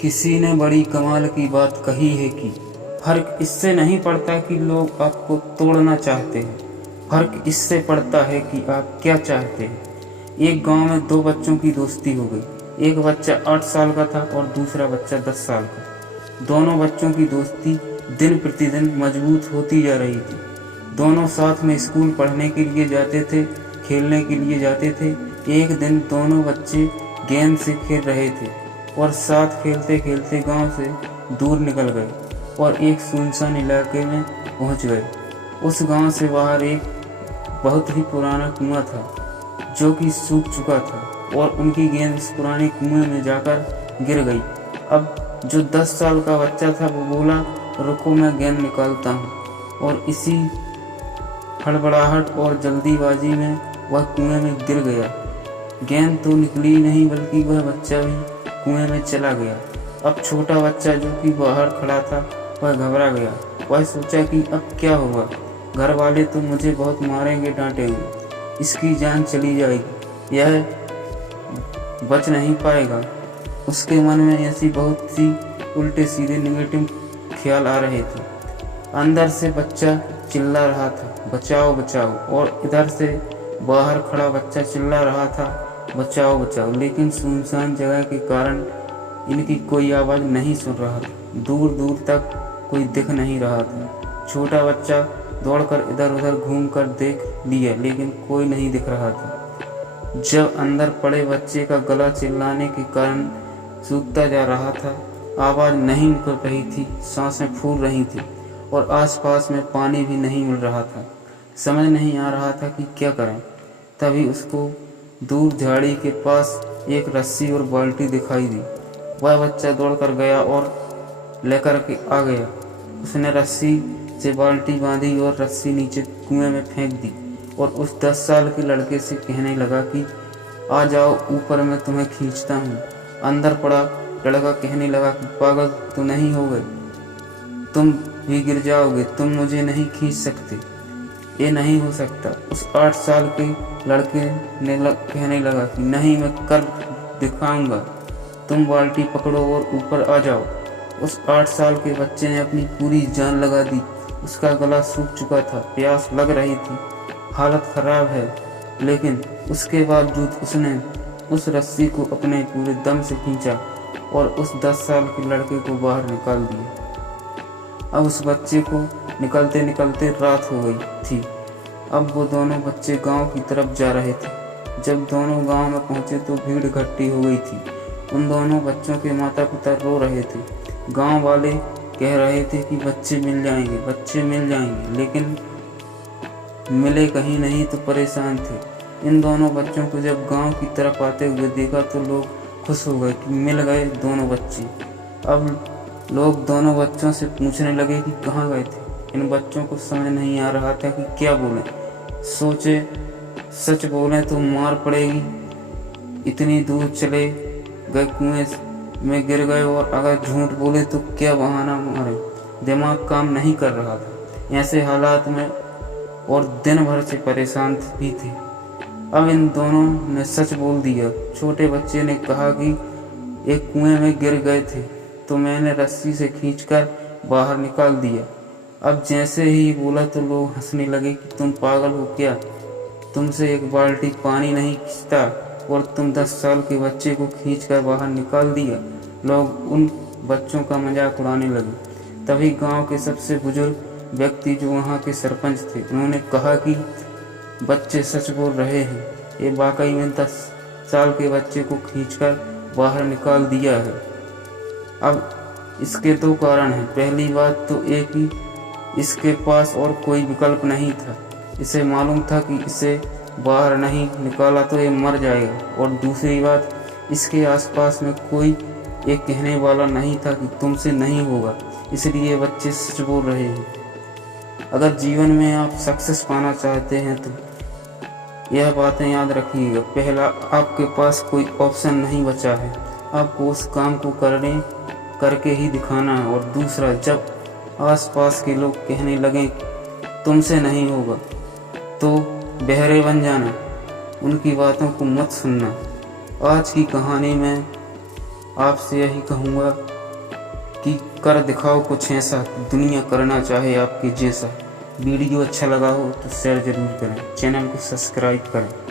किसी ने बड़ी कमाल की बात कही है कि फर्क इससे नहीं पड़ता कि लोग आपको तोड़ना चाहते हैं, फर्क इससे पड़ता है कि आप क्या चाहते हैं। एक गांव में दो बच्चों की दोस्ती हो गई। एक बच्चा 8 साल का था और दूसरा बच्चा 10 साल का। दोनों बच्चों की दोस्ती दिन प्रतिदिन मजबूत होती जा रही थी। दोनों साथ में स्कूल पढ़ने के लिए जाते थे, खेलने के लिए जाते थे। एक दिन दोनों बच्चे गेंद से खेल रहे थे और साथ खेलते खेलते गांव से दूर निकल गए और एक सुनसान इलाके में पहुंच गए। उस गांव से बाहर एक बहुत ही पुराना कुआं था जो कि सूख चुका था और उनकी गेंद उस पुराने कुएं में जाकर गिर गई। अब जो 10 साल का बच्चा था वो बोला, रुको मैं गेंद निकालता हूँ, और इसी हड़बड़ाहट और जल्दीबाजी में वह कुएं में गिर गया। गेंद तो निकली नहीं बल्कि वह बच्चा भी कुएं में चला गया। अब छोटा बच्चा जो कि बाहर खड़ा था वह घबरा गया। वह सोचा कि अब क्या होगा, घर वाले तो मुझे बहुत मारेंगे, डांटेंगे, इसकी जान चली जाएगी, यह बच नहीं पाएगा। उसके मन में ऐसी बहुत सी उल्टे सीधे नेगेटिव ख्याल आ रहे थे। अंदर से बच्चा चिल्ला रहा था, बचाओ बचाओ, और इधर से बाहर खड़ा बच्चा चिल्ला रहा था, बचाओ बचाओ। लेकिन सुनसान जगह के कारण इनकी कोई आवाज़ नहीं सुन रहा था। दूर दूर तक कोई दिख नहीं रहा था। छोटा बच्चा दौड़कर इधर उधर घूमकर देख लिया लेकिन कोई नहीं दिख रहा था। जब अंदर पड़े बच्चे का गला चिल्लाने के कारण सूखता जा रहा था, आवाज़ नहीं निकल रही थी, सांसें फूल रही थी और आसपास में पानी भी नहीं मिल रहा था। समझ नहीं आ रहा था कि क्या करें। तभी उसको दूर झाड़ी के पास एक रस्सी और बाल्टी दिखाई दी। वह बच्चा दौड़कर गया और लेकर के आ गया। उसने रस्सी से बाल्टी बांधी और रस्सी नीचे कुएं में फेंक दी और उस 10 साल के लड़के से कहने लगा कि आ जाओ ऊपर, मैं तुम्हें खींचता हूँ। अंदर पड़ा लड़का कहने लगा कि पागल तो नहीं हो गए, तुम भी गिर जाओगे, तुम मुझे नहीं खींच सकते, ये नहीं हो सकता। उस 8 साल के लड़के ने कहने लगा कि नहीं, मैं कर दिखाऊंगा, तुम बाल्टी पकड़ो और ऊपर आ जाओ। उस 8 साल के बच्चे ने अपनी पूरी जान लगा दी। उसका गला सूख चुका था, प्यास लग रही थी, हालत खराब है, लेकिन उसके बावजूद उसने उस रस्सी को अपने पूरे दम से खींचा और उस 10 साल के लड़के को बाहर निकाल दिया। अब उस बच्चे को निकलते निकलते रात हो गई थी। अब वो दोनों बच्चे गांव की तरफ जा रहे थे। जब दोनों गांव में पहुंचे तो भीड़ इकट्ठी हो गई थी। उन दोनों बच्चों के माता पिता रो रहे थे। गांव वाले कह रहे थे कि बच्चे मिल जाएंगे, बच्चे मिल जाएंगे, लेकिन मिले कहीं नहीं तो परेशान थे। इन दोनों बच्चों को जब गांव की तरफ आते हुए देखा तो लोग खुश हो गए कि मिल गए दोनों बच्चे। अब लोग दोनों बच्चों से पूछने लगे कि कहाँ गए थे। इन बच्चों को समझ नहीं आ रहा था कि क्या बोलें। सोचे सच बोलें तो मार पड़ेगी, इतनी दूर चले गए, कुएं में गिर गए, और अगर झूठ बोले तो क्या बहाना मारे। दिमाग काम नहीं कर रहा था ऐसे हालात में, और दिन भर से परेशान भी थे। अब इन दोनों ने सच बोल दिया। छोटे बच्चे ने कहा कि एक कुएं में गिर गए थे तो मैंने रस्सी से खींचकर बाहर निकाल दिया। अब जैसे ही बोला तो लोग हंसने लगे कि तुम पागल हो क्या, तुमसे एक बाल्टी पानी नहीं खींचता और तुम 10 साल के बच्चे को खींचकर बाहर निकाल दिया। लोग उन बच्चों का मजाक उड़ाने लगे। तभी गांव के सबसे बुजुर्ग व्यक्ति जो वहाँ के सरपंच थे, उन्होंने कहा कि बच्चे सच बोल रहे हैं, ये वाकई में 10 साल के बच्चे को खींचकर बाहर निकाल दिया है। अब इसके 2 कारण हैं। पहली बात तो एक ही, इसके पास और कोई विकल्प नहीं था। इसे मालूम था कि इसे बाहर नहीं निकाला तो ये मर जाएगा, और दूसरी बात, इसके आसपास में कोई एक कहने वाला नहीं था कि तुमसे नहीं होगा, इसलिए बच्चे सच बोल रहे हैं। अगर जीवन में आप सक्सेस पाना चाहते हैं तो यह बातें याद रखिएगा। पहला, आपके पास कोई ऑप्शन नहीं बचा है, आपको उस काम को करके ही दिखाना है। और दूसरा, जब आसपास के लोग कहने लगे तुमसे नहीं होगा तो बहरे बन जाना, उनकी बातों को मत सुनना। आज की कहानी में आपसे यही कहूँगा कि कर दिखाओ कुछ ऐसा, दुनिया करना चाहे आपके जैसा। वीडियो अच्छा लगा हो तो शेयर ज़रूर करें, चैनल को सब्सक्राइब करें।